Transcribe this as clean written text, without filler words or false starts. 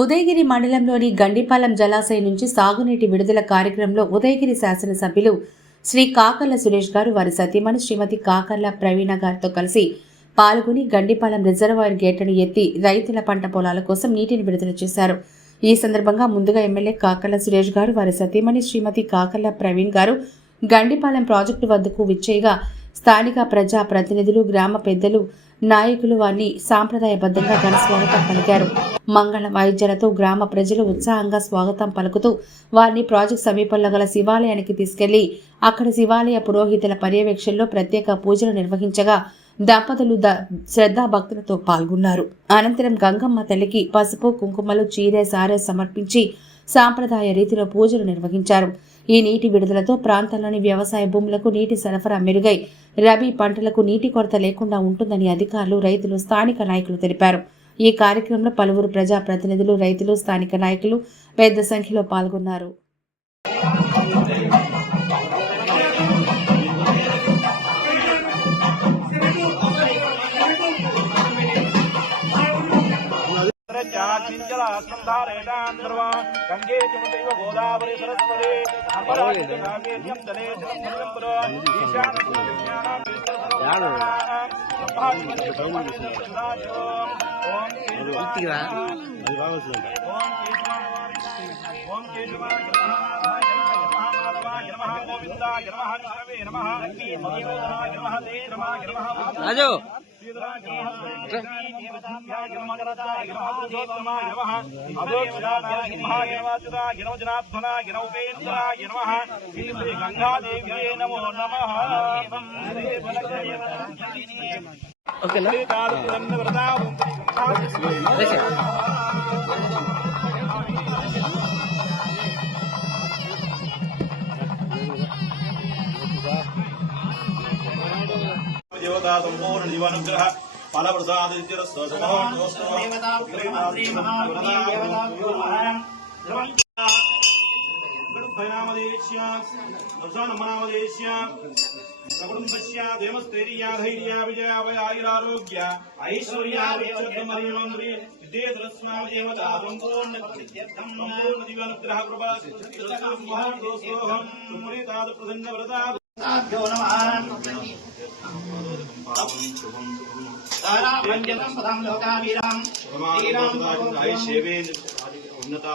ఉదయగిరి మండలంలోని గండిపాలెం జలాశయం నుంచి సాగునీటి విడుదల కార్యక్రమంలో ఉదయగిరి శాసనసభ్యులు శ్రీ కాకర్ల సురేష్ గారు వారి సతీమణి శ్రీమతి కాకర్ల ప్రవీణ గారితో కలిసి పాల్గొని గండిపాలెం రిజర్వాయర్ గేట్లను ఎత్తి రైతుల పంట పొలాల కోసం నీటిని విడుదల చేశారు. ఈ సందర్భంగా ముందుగా ఎమ్మెల్యే కాకర్ల సురేష్ గారు వారి సతీమణి శ్రీమతి కాకర్ల ప్రవీణ్ గారు గండిపాలెం ప్రాజెక్టు వద్దకు విచ్చేయగా స్థానిక ప్రజా ప్రతినిధులు, గ్రామ పెద్దలు, నాయకులు వారిని సాంప్రదాయబద్ధంగా ఘన స్వాగతం పలికారు. మంగళ వాయిద్యాలతో గ్రామ ప్రజలు ఉత్సాహంగా స్వాగతం పలుకుతూ వారిని ప్రాజెక్టు సమీపంలో గల శివాలయానికి తీసుకెళ్లి అక్కడ శివాలయ పురోహితుల పర్యవేక్షణలో ప్రత్యేక పూజలు నిర్వహించగా దంపతులు శ్రద్ధాభక్తులతో పాల్గొన్నారు. అనంతరం గంగమ్మ తల్లికి పసుపు, కుంకుమలు, చీరె, సారె సమర్పించి సాంప్రదాయ రీతిలో పూజలు నిర్వహించారు. ఈ నీటి విడుదలతో ప్రాంతంలోని వ్యవసాయ భూములకు నీటి సరఫరా మెరుగై రబీ పంటలకు నీటి కొరత లేకుండా ఉంటుందని అధికారులు, రైతులు, స్థానిక నాయకులు తెలిపారు. ఈ కార్యక్రమంలో పలువురు ప్రజా ప్రతినిధులు, రైతులు, స్థానిక నాయకులు పెద్ద సంఖ్యలో పాల్గొన్నారు. गंगे चमुंडैव गोदावरी सरस्वती अमरावती दले जलंपुरो ईशान राजू देवता संपूर्ण जीवानुग्रह फलप्रसाद ऐश्वर्या उन्नत